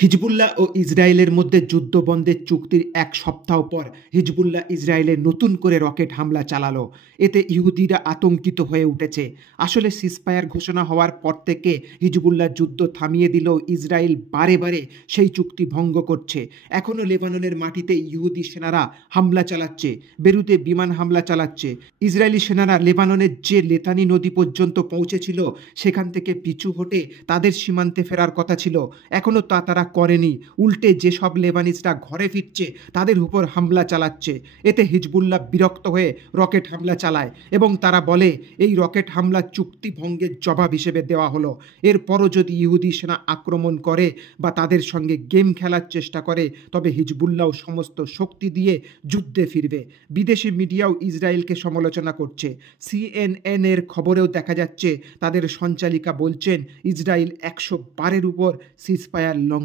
Hezbollah ও ইসরায়েলের মধ্যে যুদ্ধ বন্ধের চুক্তির এক সপ্তাহ পর হিজবুল্লাহ ইসরায়েলে নতুন করে রকেট হামলা চালালো। এতে ইহুদিরা আতঙ্কিত হয়ে উঠেছে। আসলে সিজফায়ার ঘোষণা হওয়ার পর থেকে হিজবুল্লাহ যুদ্ধ থামিয়ে দিলেও ইসরায়েল বারে বারে সেই চুক্তি ভঙ্গ করছে। এখনও লেবাননের মাটিতে ইহুদি সেনারা হামলা চালাচ্ছে, বেরুতে বিমান হামলা চালাচ্ছে। ইসরায়েলি সেনারা লেবাননের যে লেতানি নদী পর্যন্ত পৌঁছেছিল সেখান থেকে পিছু হটে তাদের সীমান্তে ফেরার কথা ছিল, এখনও তারা করেনি। উল্টে যেসব লেবানিজরা ঘরে ফিরছে তাদের উপর হামলা চালাচ্ছে। এতে হিজবুল্লাহ বিরক্ত হয়ে রকেট হামলা চালায় এবং তারা বলে এই রকেট হামলা চুক্তি ভঙ্গের জবাব হিসেবে দেওয়া হলো। এরপরও যদি ইহুদি সেনা আক্রমণ করে বা তাদের সঙ্গে গেম খেলার চেষ্টা করে তবে হিজবুল্লাহ সমস্ত শক্তি দিয়ে যুদ্ধে ফিরবে। বিদেশি মিডিয়াও ইসরায়েলকে সমালোচনা করছে। CNN এর খবরেও দেখা যাচ্ছে তাদের সঞ্চালিকা বলছেন ইসরায়েল 100 বারের উপর সিজফায়ার লঙ্ঘন